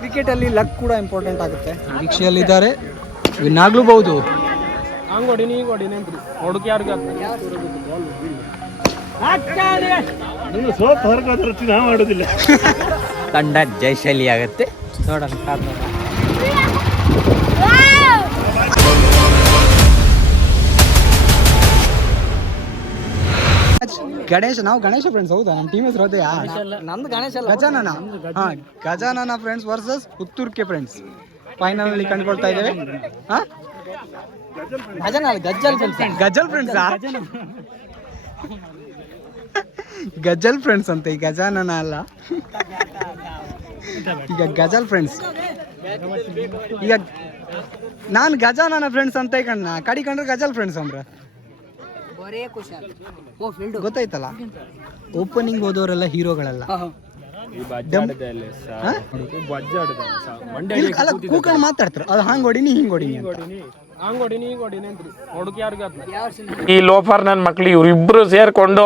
Cricket ಅಲ್ಲಿ luck ಕೂಡ important ಆಗುತ್ತೆ. ನಿರೀಕ್ಷೆಯಲ್ಲಿದ್ದಾರೆ, ವಿನ್ ಆಗ್ಲೂಬಹುದು. ಮಾಡೋದಿಲ್ಲ. ತಂಡ ಜಯಶಾಲಿ ಆಗುತ್ತೆ, ನೋಡೋಣ. ಗಣೇಶ, ನಾವು ಗಣೇಶ ಫ್ರೆಂಡ್ಸ್. ಹೌದಾ? ನಮ್ಮ ಟೀಮ್ ಹೆಸರು ಅದೇ. ನಮ್ದು ಗಣೇಶ ಗಜಾನನ. ಹಾ, ಗಜಾನನ ಫ್ರೆಂಡ್ಸ್ ವರ್ಸಸ್ ಪುತ್ತೂರ್ಕೆ ಫ್ರೆಂಡ್ಸ್ ಫೈನಲ್ ಅಲ್ಲಿ ಕಂಡುಕೊಳ್ತಾ ಇದ್ದೇವೆ. ಗಜಲ್ ಫ್ರೆಂಡ್ಸ್ ಗಜಲ್ ಫ್ರೆಂಡ್ಸ್ ಅಂತ, ಈ ಗಜಾನನ ಅಲ್ಲ, ಈಗ ಗಜಲ್ ಫ್ರೆಂಡ್ಸ್. ಈಗ ನಾನು ಗಜಾನನ ಫ್ರೆಂಡ್ಸ್ ಅಂತ ಕಣ್ಣ ಕಡಿಕೊಂಡ್ರೆ ಗಜಲ್ ಫ್ರೆಂಡ್ಸ್ ಅಂದ್ರೆ ಗೊತ್ತಾಯ್ತಲ್ಲ. ಓಪನಿಂಗ್ ಹೋದವರೆಲ್ಲ ಹೀರೋಗಳಲ್ಲ. ಕೂಕೊಂಡು ಮಾತಾಡ್ತಾರೆ, ಅದು ಹಂಗ್ ಹೊಡಿನಿ ಹಿಂಗ್ ಹೊಡಿನಿ ಅಂತ. ಈ ಲೋಫರ್ ನನ್ನ ಮಕ್ಳು ಇವ್ರಿಬ್ರು ಸೇರ್ಕೊಂಡು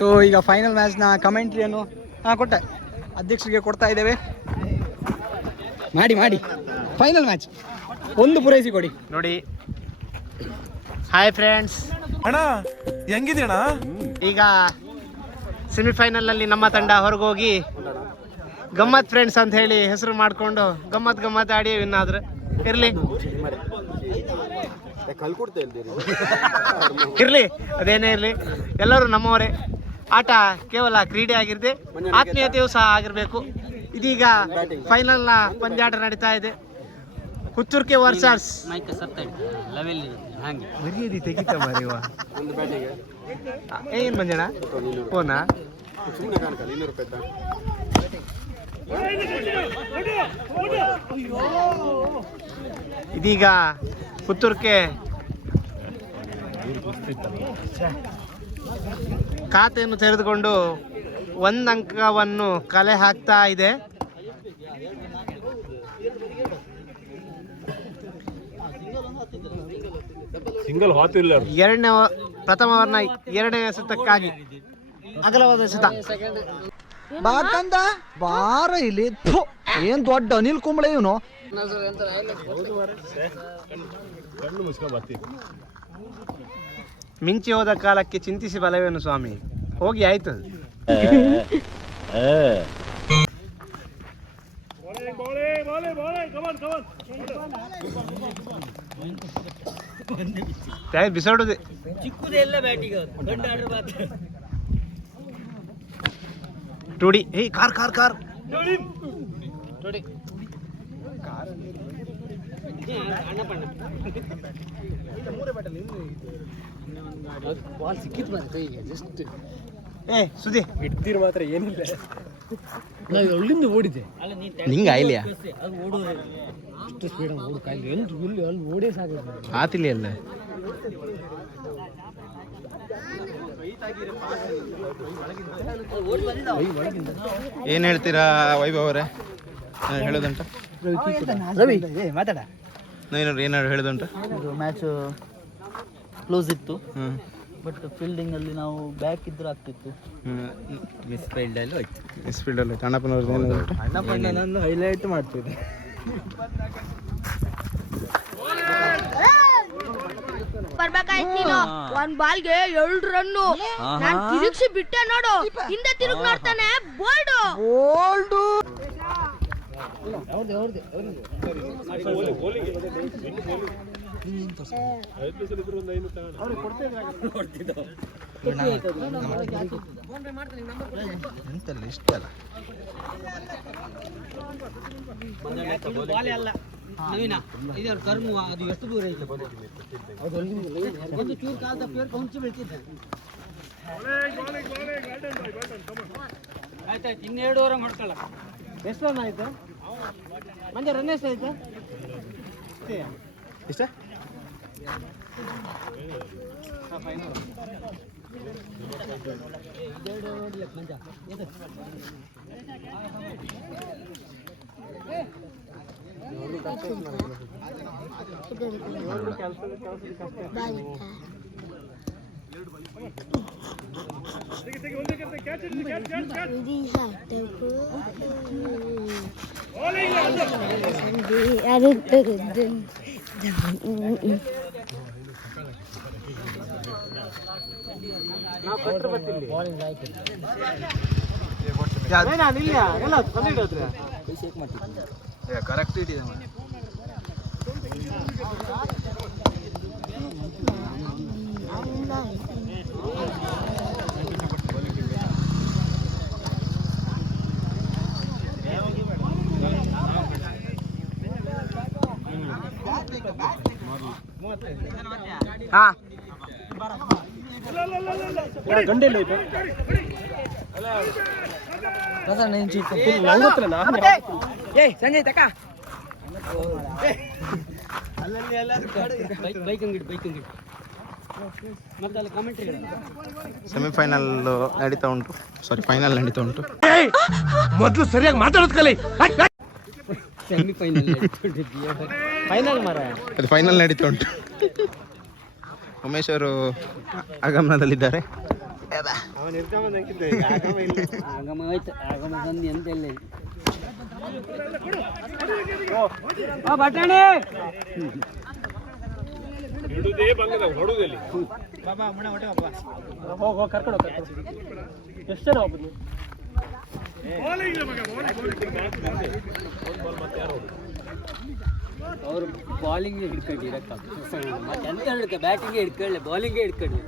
ಸೊ ಈಗ ಫೈನಲ್ ಮ್ಯಾಚ್ ನ ಕಮೆಂಟ್ರಿಯನ್ನು ಕೊಟ್ಟೆ ಅಧ್ಯಕ್ಷರಿಗೆ ಕೊಡ್ತಾ ಇದ್ದೇವೆ. ಮಾಡಿ ಫೈನಲ್ ಮ್ಯಾಚ್ ಒಂದು ಪೂರೈಸಿ ಕೊಡಿ. ನೋಡಿ, ಹಾಯ್ ಫ್ರೆಂಡ್ಸ್, ಅಣ್ಣ ಹೆಂಗಿದೆಯಣ್ಣ? ಈಗ ಸೆಮಿಫೈನಲ್ ಅಲ್ಲಿ ನಮ್ಮ ತಂಡ ಹೊರಗೋಗಿ ಗಮ್ಮತ್ ಫ್ರೆಂಡ್ಸ್ ಅಂತ ಹೇಳಿ ಹೆಸರು ಮಾಡಿಕೊಂಡು ಗಮ್ಮತ್ ಆಡಿ ವಿನ್ ಆದ್ರೆ ಇರ್ಲಿ ಅದೇನೇ ಇರ್ಲಿ, ಎಲ್ಲರೂ ನಮ್ಮವರೇ. ಆಟ ಕೇವಲ ಕ್ರೀಡೆ ಆಗಿರದೆ ಆತ್ಮೀಯತೆಯೂ ಸಹ ಆಗಿರಬೇಕು. ಇದೀಗ ಫೈನಲ್ ನ ಪಂದ್ಯಾಟ ನಡೀತಾ ಇದೆ. ಪುತ್ತೂರ್ಕೆ ವರ್ಸಸ್ ತೆಗಿತ ಮರಿವ ಏನ್ ಮಂಜಣ್ಣ ಫೋನಾ? ಇದೀಗ ಪುತ್ತೂರ್ಕೆ ಖಾತೆಯನ್ನು ತೆರೆದುಕೊಂಡು ಒಂದು ಅಂಕವನ್ನು ಕಲೆ ಹಾಕ್ತಾ ಇದೆ. ಪ್ರಥಮವನ್ನ ಎರಡನೇ ಎಸೆತಕ್ಕಾಗಿ ಅಗಲವಾದ ಎಸೆತ. ಬಾಕಂದ ಬಾರ ಇಲ್ಲಿ ಏನ್ ದೊಡ್ಡ ಅನಿಲ್ ಕುಂಬಳೆ ಇವನು. ಮಿಂಚಿ ಹೋದ ಕಾಲಕ್ಕೆ ಚಿಂತಿಸಿ ಬಲವೇನು ಸ್ವಾಮಿ, ಹೋಗಿ ಆಯ್ತು. ಬಿಸಾಡುದೆ ಟೂಡಿ. ಹೇ ಕಾರ್ ಕಾರ್ ಕಾರ್ ಸುದ್ದಿ ಇಡ್ತೀರ್ ಮಾತ್ರ ಏನಿಲ್ಲ. ನಾವು ಎಲ್ಲಿಂದ ಓಡಿದೆ ನಿಂಗ ಆಯ್ಲಿಯಾ ಓಡೇ ಸಾಗ ಆತಿಲ್ಲ ಅಲ್ಲ. ಏನ್ ಹೇಳ್ತೀರಾ ವೈಭವ್ ಅವರೇ? ಹೇಳೋದುಂಟ ರವಿ ಮಾತಾಡ. ಏನಾದ್ರು ಹೇಳೋದುಂಟ? ಮ್ಯಾಚ್ ಕ್ಲೋಸ್ ಇತ್ತು, ಬಟ್ ಫೀಲ್ಡಿಂಗ್ ಅಲ್ಲಿ ನಾವು ಬ್ಯಾಕ್ ಇದ್ರೆ ಆಗ್ತಿತ್ತು. ಮಿಸ್ ಫೀಲ್ಡ್ ಅಲ್ಲಿ ಹೋಯ್ತು. ಅಣ್ಣಪ್ಪಣ್ಣನನ್ನು ಹೈಲೈಟ್ ಮಾಡ್ತಿದ್ದೆ. ಬರ್ಬೇಕಾಯ್ತು ನೀನು. ಒಂದ್ ಬಾಲ್ಗೆ 2 ರನ್ನು ನಾನ್ ತಿರುಗಿಸಿ ಬಿಟ್ಟೆ ನೋಡು, ಹಿಂದೆ ತಿರುಗಿ ನೋಡ್ತಾನೆ. ಬೋಲ್ಡು ಇಷ್ಟಲ್ಲ ನವೀನ ಇದು ಕರ್ಮು, ಅದು ಎಷ್ಟು ದೂರ ಐತೆ? ಒಂದು ಚೂರು ಕಾಲ ತಪ್ಪಿದ್ರೆ ಕೊಂಚ ಬೀಳ್ತಿದ್ದೆ. ಆಯ್ತಾಯ್ತು, 2 ಓವರ್ ಮಾಡ್ಕೊಳ್ಳ. ಎಷ್ಟು ರನ್ ಆಯ್ತು ಮಂಜ? ರನ್ ಎಷ್ಟು ಆಯ್ತು? ಇಷ್ಟ ಕರೆಕ್ಟ್ ಇಟ್ಟಿದೆ ಹಾ ಸಂಜಯ್ ತಕ ಸೆಮಿಫೈನಲ್ ನಡೀತಾ ಉಂಟು, ಸಾರಿ ಫೈನಲ್ ನಡೀತಾ ಉಂಟು. ಮೊದಲು ಸರಿಯಾಗಿ ಮಾತಾಡೋದು ಕಲಿ. ಅದು ಫೈನಲ್ ನಡೀತಾ ಉಂಟು. ಉಮೇಶ್ ಅವರು ಆಗಮನದಲ್ಲಿದ್ದಾರೆ. ಅವರು ಬಾಲಿಂಗ್ ಹಿಡ್ಕೊಂಡು ಮತ್ತೆ ಎಂತ ಹಿಡ್ಕ ಬ್ಯಾಟಿಂಗ್ ಹಿಡ್ಕೊಳ್ಳಿ ಬಾಲಿಂಗ್ ಹಿಡ್ಕೊಂಡು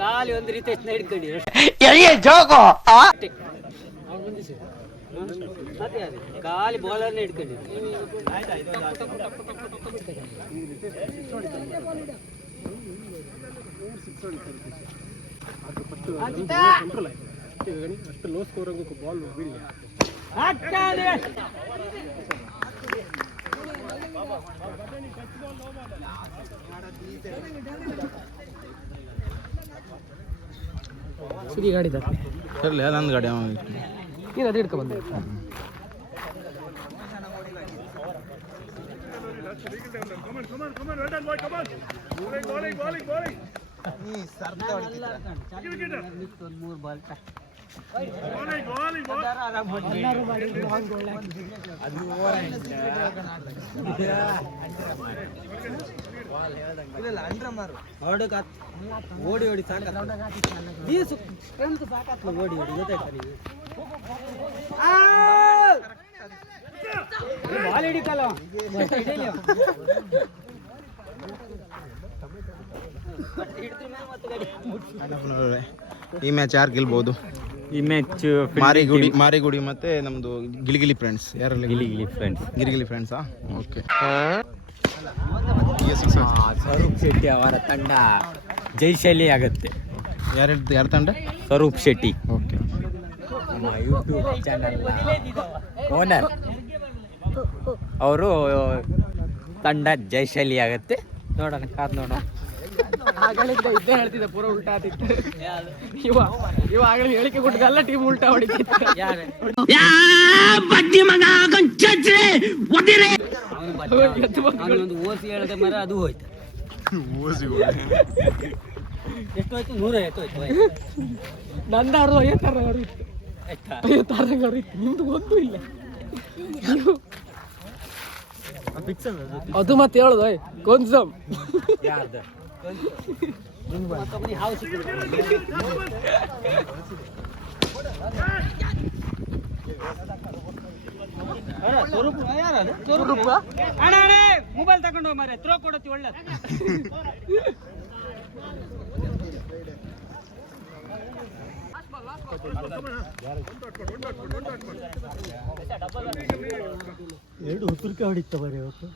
ಖಾಲಿ ಒಂದು ರೀತಿ ಹಿಡ್ಕೊಂಡು ಮತ್ತೆ ಖಾಲಿ ಬಾಲರ್ನೇ ಹಿಡ್ಕೊಂಡು ಅಷ್ಟು ಲೋ ಸ್ಕೋರ್ ಬಾಲ್ ಬೀಳಿ ಸುಗಿ ಗಾಡಿ ಇರಲಿ ಅದೊಂದು ಗಾಡಿ ನೀನು ಅದು ಹಿಡ್ಕೊ ಬಂದೆ ಮೂರು ಬಾಲ್ ಓಡಿ ಓಡಿ ಸಾಕಾಗ್ತದೆ ಓಡಿ ಓಡಿ ಗೊತ್ತಾಯ್ತಾ ನೀವು ಬಾಲ್ ಹಿಡಿಕಲ್ಲ ಈ ಮ್ಯಾಚ್ ಯಾರು ಗೆಲ್ಬಹುದು? ಈ ಮ್ಯಾಚ್ ಮಾರಿಗುಡಿ ಮತ್ತೆ ನಮ್ದು ಗಿಲಿಗಿಲಿ ಫ್ರೆಂಡ್ಸ್. ಯಾರಲ್ಲಿ ಗಿಲಿಗಿಲಿ ಫ್ರೆಂಡ್ಸಾ? ಓಕೆ. ಸ್ವರೂಪ್ ಶೆಟ್ಟಿ ಅವರ ತಂಡ ಜೈಶೈಲಿ ಆಗುತ್ತೆ. ಯಾರ ತಂಡ? ಸ್ವರೂಪ್ ಶೆಟ್ಟಿ, ಓಕೆ. ನಮ್ಮ ಯೂಟ್ಯೂಬ್ ಚಾನಲ್ ಓನರ್ ಅವರು ತಂಡ ಜೈಶೈಲಿ ಆಗುತ್ತೆ. ನೋಡೋಣ, ಕಾದ್ ನೋಡೋಣ. ಇದ್ದೇ ಹೇಳ್ತಿದ್ದೆ ಪೂರ ಉಲ್ಟಾ ಆತಿತ್ತು. ಇವ ಆಗಲೇ ಹೇಳಿಕೆ ಕೊಟ್ಟಲ್ಲ ಟೀಮ್ ಉಲ್ಟಾ ಹೊಡಿತಿತ್ತು. ಅವನೊಂದು ಓಸಿ ಹೇಳಿದೆ ಮರ ಅದು ಹೋಯ್ತು. ಎಷ್ಟು ಹೋಯ್ತು? 150 ಹೋಯ್ತು. ನಂದ 50 ಇತ್ತು. 50 ಇತ್ತು. ನಿಮ್ದು ಒಂದು ಇಲ್ಲ ಅದು ಮತ್ತೆ ಹೇಳುದು ಕೊಂಚಮ್ ಯಾರ್ದು? ಮೊಬೈಲ್ ತಗೊಂಡು ಮಾರೆ ಥ್ರೋ ಕೊಡತ್ತಿ ಒಳ್ಳೆ. ಎರಡು ಹುತ್ತುರ್ಕೆ ಹೊಡಿತ ಬರೀ ಇವತ್ತು.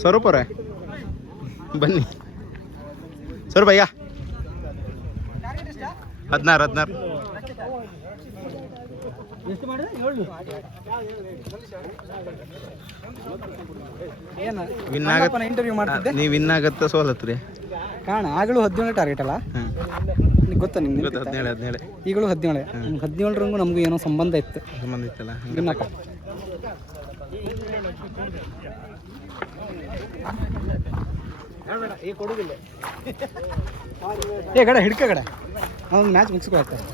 ಸ್ವರೂಪ್ ಅವರೇ ಬನ್ನಿ. ಸ್ವರೂಪ್ ಅಯ್ಯ 16. ಎಷ್ಟು ಮಾಡಿದ್ರೆ 7 ಏನು ವಿನ್ ಆಗತ್ತೆ ಇಂಟರ್ವ್ಯೂ ಮಾಡ್ತಿದ್ದೆ ನೀವು ವಿನ್ ಆಗತ್ತ ಸೋಲತ್ರಿ ಕಾಣ ಆಗಲೂ 17 ಟಾರ್ಗೆಟ್ ಅಲ್ಲ ನಿಮ್ಗೆ ಗೊತ್ತಾ ನಿಮ್ಗೆ 17 ಈಗಲೂ 17 ನಮ್ಗೆ 17ರಂಗೂ ನಮಗೂ ಏನೋ ಸಂಬಂಧ ಇತ್ತು ಸಂಬಂಧ ಇತ್ತಲ್ಲ ವಿನ್ನಪ್ಪ ಏ ಗಡ ಹಿಡ್ಕ ಗಡ ನಾವೊಂದು ಮ್ಯಾಚ್ ಮುಗಿಸ್ಕೊ ಆಗ್ತಾರೆ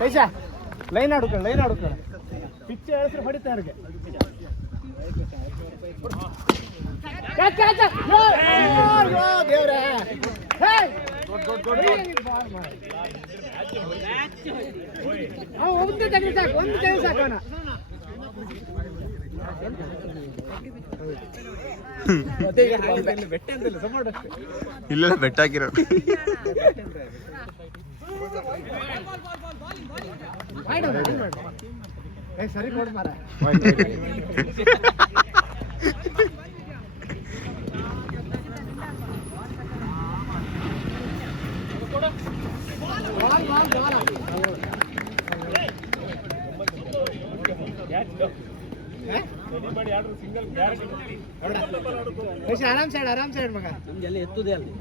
ಕೈಸಾ ಲೈನ್ ಆಡುಕಣ ಪಿಚ್ ಹೇಳಿದ್ರೆ ಹೊಡಿತಾ ಅವ್ರಿಗೆ ದೇವ್ರೆ ಒಂದು ತೆಗಿ ಸಾಕೋಣ ಇಲ್ಲ ಬೆಟ್ಟ ಹಾಕಿರೋ ಸರಿ ಕೊಡ್ ಮಾರ ಆರಾಮ್ ಸೈಡ್ ಮಗ ನಮ್ಗೆಲ್ಲ ಎತ್ತುದೇ ಅಲ್ಲಿ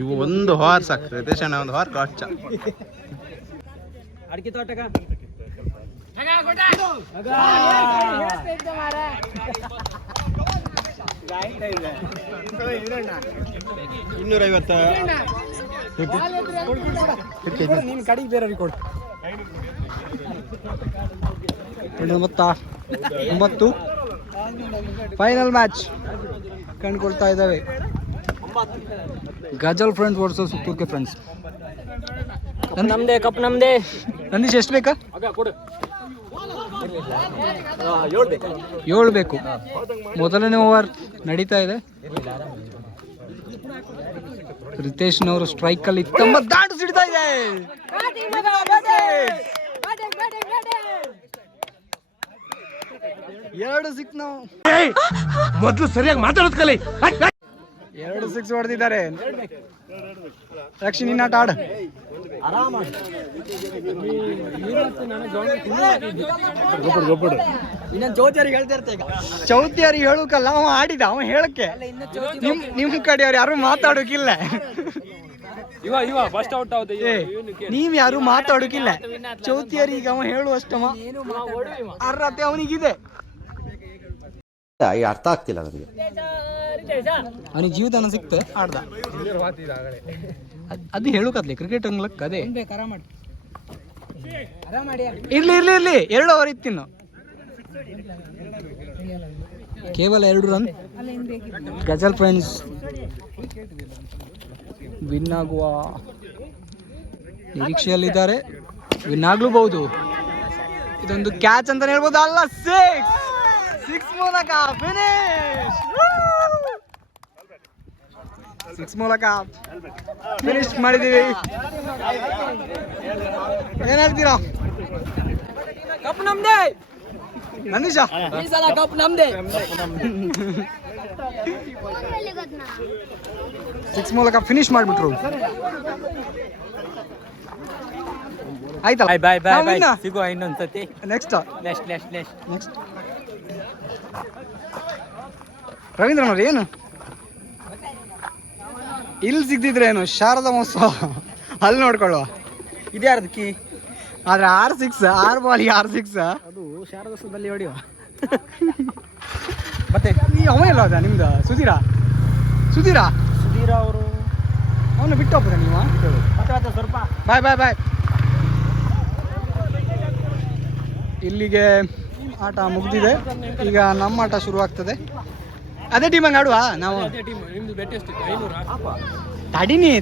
ಇವು ಒಂದು ಹಾರ್ ಸಾಕ್ತದೆ ದೇಶಣ್ಣ ಒಂದು ಹಾರ್ ಕಾಚ ಅಡಿಕೆ ತೋಟಕ 250 ನೀನು ಕಡೆಗೆ ಬೇರೆಯವ್ರಿಗೆ ಕೊಡು 9 ಫೈನಲ್ ಮ್ಯಾಚ್ ಕಂಡುಕೊಳ್ತಾ ಇದ್ದಾವೆ ಗಜಲ್ ಫ್ರೆಂಡ್ಸ್ ವರ್ಸಸ್ ಸುತ್ತೂರ್ಕೆ ಫ್ರೆಂಡ್ಸ್. ನಮ್ದೇ ಕಪ್ ನಮ್ದೇ. ನಂದೀಶ್ ಎಷ್ಟು ಬೇಕಾ? 7 ಬೇಕು. ಮೊದಲನೇ ಓವರ್ ನಡೀತಾ ಇದೆ. ರಿತೇಶ್ನವರು ಸ್ಟ್ರೈಕ್ ಅಲ್ಲಿ ತಮ್ಮ ದಾಟು ಸಿಡ್ತಾ ಇದೆ. 2 6 ನಾವು ಮೊದಲು ಸರಿಯಾಗಿ ಮಾತಾಡೋದ್ ಕಲಿ. 2 6 ಹೊಡೆದಿದ್ದಾರೆ. ರಕ್ಷಿ ನಿನ್ನ ಆಟ ಆಡ. ಚೌತಿಯರಿಗೆ ಹೇಳಕ್ಕಲ್ಲ, ಅವ ಆಡಿದ, ಅವ ಹೇಳಕ್ಕೆ. ನಿಮ್ ಕಡೆಯವ್ರು ಯಾರು ಮಾತಾಡೋಕಿಲ್ಲ. ನೀವ್ ಯಾರು ಮಾತಾಡೋಕಿಲ್ಲ. ಚೌತಿಯರಿಗೆ ಅವ ಹೇಳುವಷ್ಟವ ಅರ್ಹತೆ ಅವನಿಗಿದೆ. ಅರ್ಥ ಆಗ್ತಿಲ್ಲ ನನಗೆ. ಅವನಿಗೆ ಜೀವದಾನ ಸಿಕ್ತೆ ಆಡ್ದ. ಅದು ಹೇಳುಕತ್ಲಿ ಕ್ರಿಕೆಟ್ ಅಂಗ್ಲಕ್ ಅದೇ. ಇರ್ಲಿ ಇರ್ಲಿ ಇರ್ಲಿ 2 ಓವರ್ ಇತ್ತಿನ್ನು. ಕೇವಲ 2 ರನ್. ಗಜಲ್ ಫ್ರೆಂಡ್ಸ್ ವಿನ್ ಆಗುವ ನಿರೀಕ್ಷೆಯಲ್ಲಿದ್ದಾರೆ. ವಿನ್ ಆಗ್ಲೂಬಹುದು. ಇದೊಂದು ಕ್ಯಾಚ್ ಅಂತ ಹೇಳ್ಬೋದು. ಅಲ್ಲ, 6 ಮೂಲಕ ಫಿನಿಶ್. 6 ಮೂಲಕ ಫಿನಿಶ್ ಮಾಡಿದೀವಿ. ಏನ್ ಹೇಳ್ತೀರಾ? ಕಪ್ ನಮ್ದೇ. ನಂದೀಶ ಈ ಸಲ ಕಪ್ ನಮ್ದೇ. 6 ಮೂಲಕ ಫಿನಿಶ್ ಮಾಡಿಬಿಟ್ರು. ಆಯ್ತಲ್ಲ, ಬಾಯ್ ಬಾಯ್ ನಾವು ಬಾಯ್. ಇನ್ನ ಸಿಗುವ ಇನ್ನೊಂದ್ಸತಿ. ನೆಕ್ಸ್ಟ್ ನೆಕ್ಸ್ಟ್ ರವೀಂದ್ರನವ್ರು ಏನು ಇಲ್ಲಿ ಸಿಗ್ದಿದ್ರೆ ಏನು ಶಾರದಾ ಮಹೋತ್ಸವ ಅಲ್ಲಿ ನೋಡ್ಕೊಳ್ಳುವ. ಇದ್ಯಾರ್ದು ಕೀ? ಆದ್ರೆ 6 ಬಾಲಿಗೆ 6 6 ಅದು ಶಾರದೋತ್ಸವದಲ್ಲಿ ಹೊಡೆಯುವ. ಮತ್ತೆ ಅವ ಎಲ್ಲ ಅದ ನಿಮ್ದು ಸುಧೀರ ಅವರು ಅವನ್ನ ಬಿಟ್ಟು ಹೋಗ್ಬೋದ ನೀವು? ಸ್ವಲ್ಪ ಬಾಯ್ ಬಾಯ್ ಬಾಯ್. ಇಲ್ಲಿಗೆ ಆಟ ಮುಗಿದಿದೆ. ಈಗ ನಮ್ಮ ಆಟ ಶುರುವಾಗ್ತದೆ. ಅದೇ ಟೀಮ್ ಹಂಗೆ ಆಡುವ ನಾವು.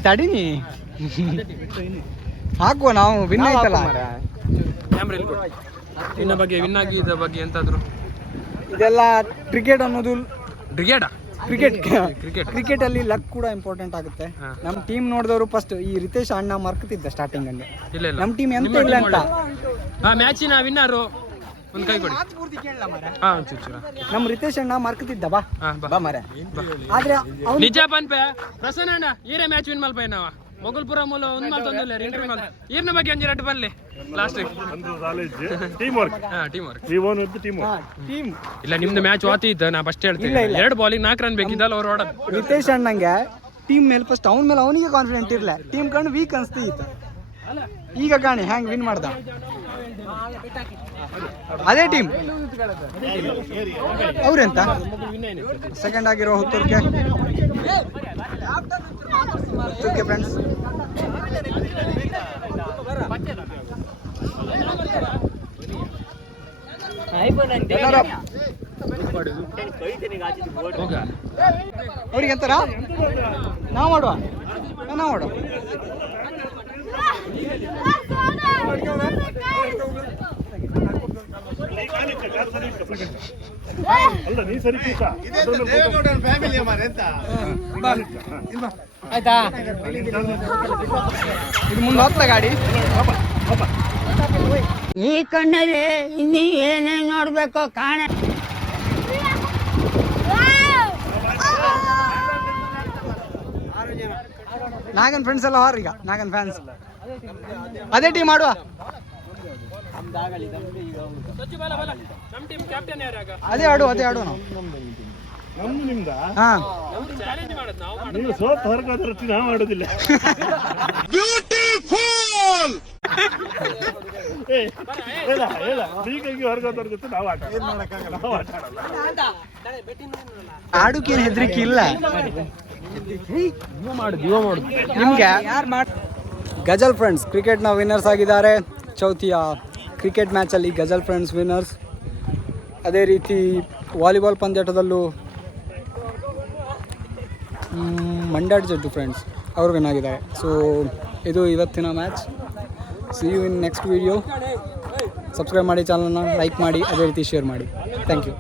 ತಡಿನಿ ಹಾಕುವ ನಾವು. ವಿನ್ ಆಯ್ತಲ್ಲ. ಇನ್ನ ಬಗ್ಗೆ ವಿನ್ ಆಗಿದ್ದ ಬಗ್ಗೆ ಎಂತಾದ್ರು ಇದೆಲ್ಲ ಕ್ರಿಕೆಟ್ ಅನ್ನೋದು ಕ್ರಿಕೆಟ್ ಕ್ರಿಕೆಟಲ್ಲಿ ಲಕ್ ಕೂಡ ಇಂಪಾರ್ಟೆಂಟ್ ಆಗುತ್ತೆ. ನಮ್ಮ ಟೀಮ್ ನೋಡಿದವರು ಫಸ್ಟ್ ಈ ರಿತೇಶ್ ಅಣ್ಣ ಮರ್ಕತಿದ್ದ ಸ್ಟಾರ್ಟಿಂಗ್ ಅಲ್ಲಿ, ನಮ್ಮ ಟೀಮ್ ಎಂತ ಇಲ್ಲ ಅಂತ. ಮ್ಯಾಚಿನ ವಿನ್ನರು ಒಂದು ಕೈ ಕೊಡಿ. ನಮ್ಮ ರಿತೇಶ್ ಅಣ್ಣ ಮರ್ಕತಿದ್ದ ಬಾ ಮರ. ಆದ್ರೆ ನಿಜ ಪನ್ಪೆ ಪ್ರಸನ್ನ ಅಣ್ಣ ಈರೇ ಮ್ಯಾಚ್ ವಿನ್ ಮಲ್ಪೈ ನಾವ ಮೊಗಲ್ಪುರ ಮೂಲ ಒಂದು ಮಾಲ್ ತೊಂದಿಲ್ಲ ಇಂಟರ್ ಮಾಲ್ ಈರ್ನ ಬಗ್ಗೆ ಅಂಜಿ ರಟ್ಟು ಬನ್ನಿ ಲಾಸ್ಟ್ ಟೀಮ್ ವರ್ಕ್ ಟೀಮ್ ಇಲ್ಲ ನಿಮ್ದು ಮ್ಯಾಚ್ ವಾತಿ ಇತ್ತು ನಾ ಫಸ್ಟ್ ಹೇಳ್ತೀನಿ 2 ಬಾಲಿಗೆ 4 ರನ್ ಬೇಕಿದ್ದಲ್ಲ ಅವ್ರು ಓಡ ರಿತೇಶ್ ಅಣ್ಣಂಗೆ ಟೀಮ್ ಮೇಲೆ ಫಸ್ಟ್ ಅವನ ಮೇಲೆ ಅವನಿಗೆ ಕಾನ್ಫಿಡೆಂಟ್ ಇರ್ಲ, ಟೀಮ್ ಕಂಡು ವೀಕ್ ಅನ್ಸ್ತಿತ್ತು. ಈಗ ಕಾಣಿ ಹ್ಯಾಂಗ್ ವಿನ್ ಮಾಡ್ದ. ಅದೇ ಟೀಮ್ ಅವ್ರೆಂತ ಸೆಕೆಂಡ್ ಆಗಿರೋ ಹುತ್ತೂರ್ಕೆ ಫ್ರೆಂಡ್ಸ್. ಅವ್ರಿಗೆ ಅಂತಾರ ನಾವು ಮಾಡುವ ಆಯ್ತಾ. ಇದು ಮುಂದೆ ಹೋಗ್ತಾ ಗಾಡಿ. ಈ ಕಣ್ಣಲ್ಲಿ ಇನ್ನೀ ಏನೇನ್ ನೋಡ್ಬೇಕು ಕಾಣ. ನಾಗನ್ ಫ್ರೆಂಡ್ಸ್ ಎಲ್ಲ ಹೊರ ಈಗ, ನಾಗನ್ ಫ್ಯಾನ್ಸ್ ಅದೇ ಟೀಮ್ ಮಾಡುವ. ಅದೇ ಆಡು ನಾವು. ಹಾ ಮಾಡೋದಿಲ್ಲ. ಆಡುಕೇನು ಹೆದರಿಕೆ ಇಲ್ಲ ನಿಮ್ಗೆ. ಗಜಲ್ ಫ್ರೆಂಡ್ಸ್ ಕ್ರಿಕೆಟ್ನ ವಿನ್ನರ್ಸ್ ಆಗಿದ್ದಾರೆ. ಚೌತಿಯ ಕ್ರಿಕೆಟ್ ಮ್ಯಾಚಲ್ಲಿ ಗಜಲ್ ಫ್ರೆಂಡ್ಸ್ ವಿನ್ನರ್ಸ್. ಅದೇ ರೀತಿ ವಾಲಿಬಾಲ್ ಪಂದ್ಯಾಟದಲ್ಲೂ ಮಂಡ್ಯಾಡ್ ಜಡ್ಡು ಫ್ರೆಂಡ್ಸ್ ಅವರು ವಿನ್ ಆಗಿದ್ದಾರೆ. ಸೊ ಇದು ಇವತ್ತಿನ match. See you in next video. Subscribe ಮಾಡಿ, ಚಾನಲ್ನ ಲೈಕ್ ಮಾಡಿ, ಅದೇ ರೀತಿ ಶೇರ್ ಮಾಡಿ. Thank you.